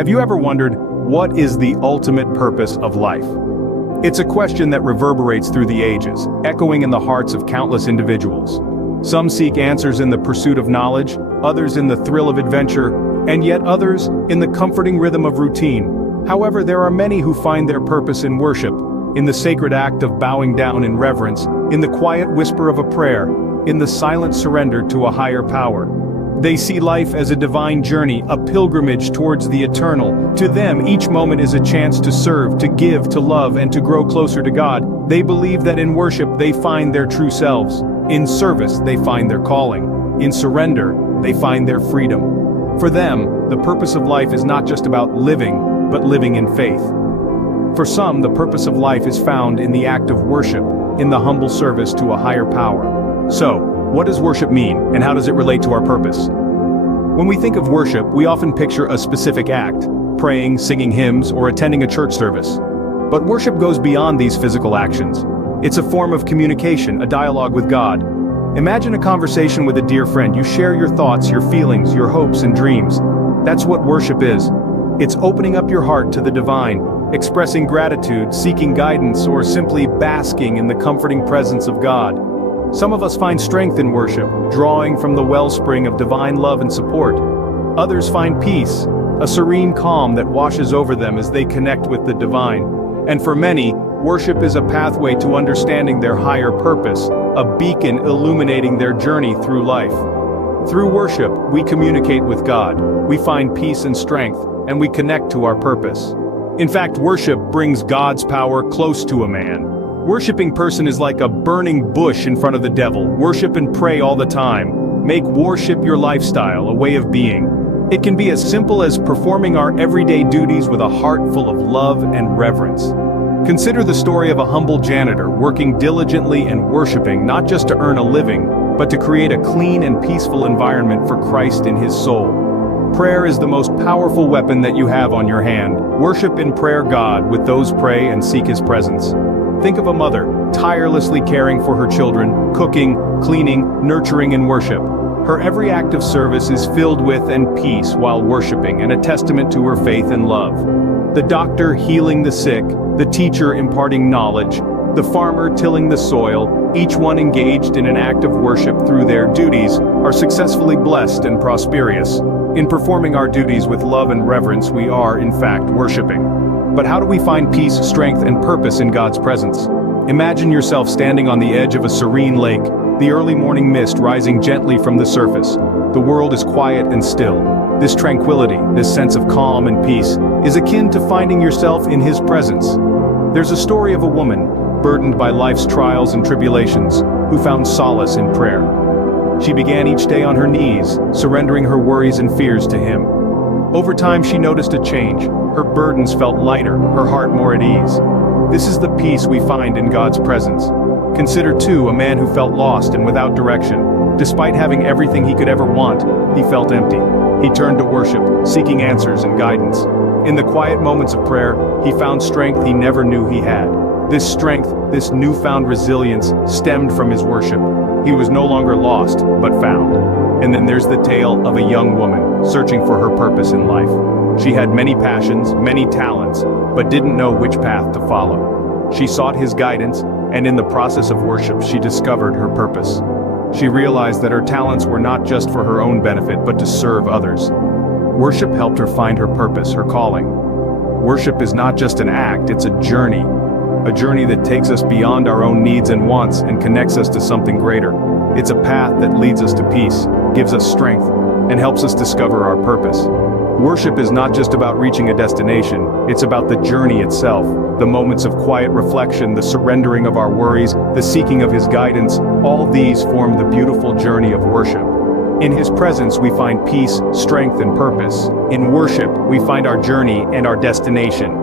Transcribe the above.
Have you ever wondered, what is the ultimate purpose of life? It's a question that reverberates through the ages, echoing in the hearts of countless individuals. Some seek answers in the pursuit of knowledge, others in the thrill of adventure, and yet others in the comforting rhythm of routine. However, there are many who find their purpose in worship, in the sacred act of bowing down in reverence, in the quiet whisper of a prayer, in the silent surrender to a higher power. They see life as a divine journey, a pilgrimage towards the eternal. To them, each moment is a chance to serve, to give, to love, and to grow closer to God. They believe that in worship they find their true selves. In service, they find their calling. In surrender, they find their freedom. For them, the purpose of life is not just about living, but living in faith. For some, the purpose of life is found in the act of worship, in the humble service to a higher power. So, what does worship mean, and how does it relate to our purpose? When we think of worship, we often picture a specific act, praying, singing hymns, or attending a church service. But worship goes beyond these physical actions. It's a form of communication, a dialogue with God. Imagine a conversation with a dear friend. You share your thoughts, your feelings, your hopes and dreams. That's what worship is. It's opening up your heart to the divine, expressing gratitude, seeking guidance, or simply basking in the comforting presence of God. Some of us find strength in worship, drawing from the wellspring of divine love and support. Others find peace, a serene calm that washes over them as they connect with the divine. And for many, worship is a pathway to understanding their higher purpose, a beacon illuminating their journey through life. Through worship, we communicate with God, we find peace and strength, and we connect to our purpose. In fact, worship brings God's power close to a man. Worshipping person is like a burning bush in front of the devil. Worship and pray all the time. Make worship your lifestyle, a way of being. It can be as simple as performing our everyday duties with a heart full of love and reverence. Consider the story of a humble janitor working diligently and worshiping not just to earn a living, but to create a clean and peaceful environment for Christ in his soul. Prayer is the most powerful weapon that you have on your hand. Worship and prayer God with those pray and seek his presence. Think of a mother, tirelessly caring for her children, cooking, cleaning, nurturing in worship. Her every act of service is filled with and peace while worshiping, and a testament to her faith and love. The doctor healing the sick, the teacher imparting knowledge, the farmer tilling the soil, each one engaged in an act of worship through their duties, are successfully blessed and prosperous. In performing our duties with love and reverence, we are, in fact, worshiping. But how do we find peace, strength, and purpose in God's presence? Imagine yourself standing on the edge of a serene lake, the early morning mist rising gently from the surface. The world is quiet and still. This tranquility, this sense of calm and peace, is akin to finding yourself in his presence. There's a story of a woman, burdened by life's trials and tribulations, who found solace in prayer. She began each day on her knees, surrendering her worries and fears to him. Over time she noticed a change. Her burdens felt lighter, her heart more at ease. This is the peace we find in God's presence. Consider too a man who felt lost and without direction. Despite having everything he could ever want, he felt empty. He turned to worship, seeking answers and guidance. In the quiet moments of prayer, he found strength he never knew he had. This strength, this newfound resilience, stemmed from his worship. He was no longer lost, but found. And then there's the tale of a young woman, searching for her purpose in life. She had many passions, many talents, but didn't know which path to follow. She sought his guidance, and in the process of worship she discovered her purpose. She realized that her talents were not just for her own benefit, but to serve others. Worship helped her find her purpose, her calling. Worship is not just an act, it's a journey that takes us beyond our own needs and wants and connects us to something greater. It's a path that leads us to peace, gives us strength, and helps us discover our purpose. Worship is not just about reaching a destination, it's about the journey itself, the moments of quiet reflection, the surrendering of our worries, the seeking of his guidance. All these form the beautiful journey of worship. In his presence we find peace, strength, and purpose. In worship, we find our journey and our destination.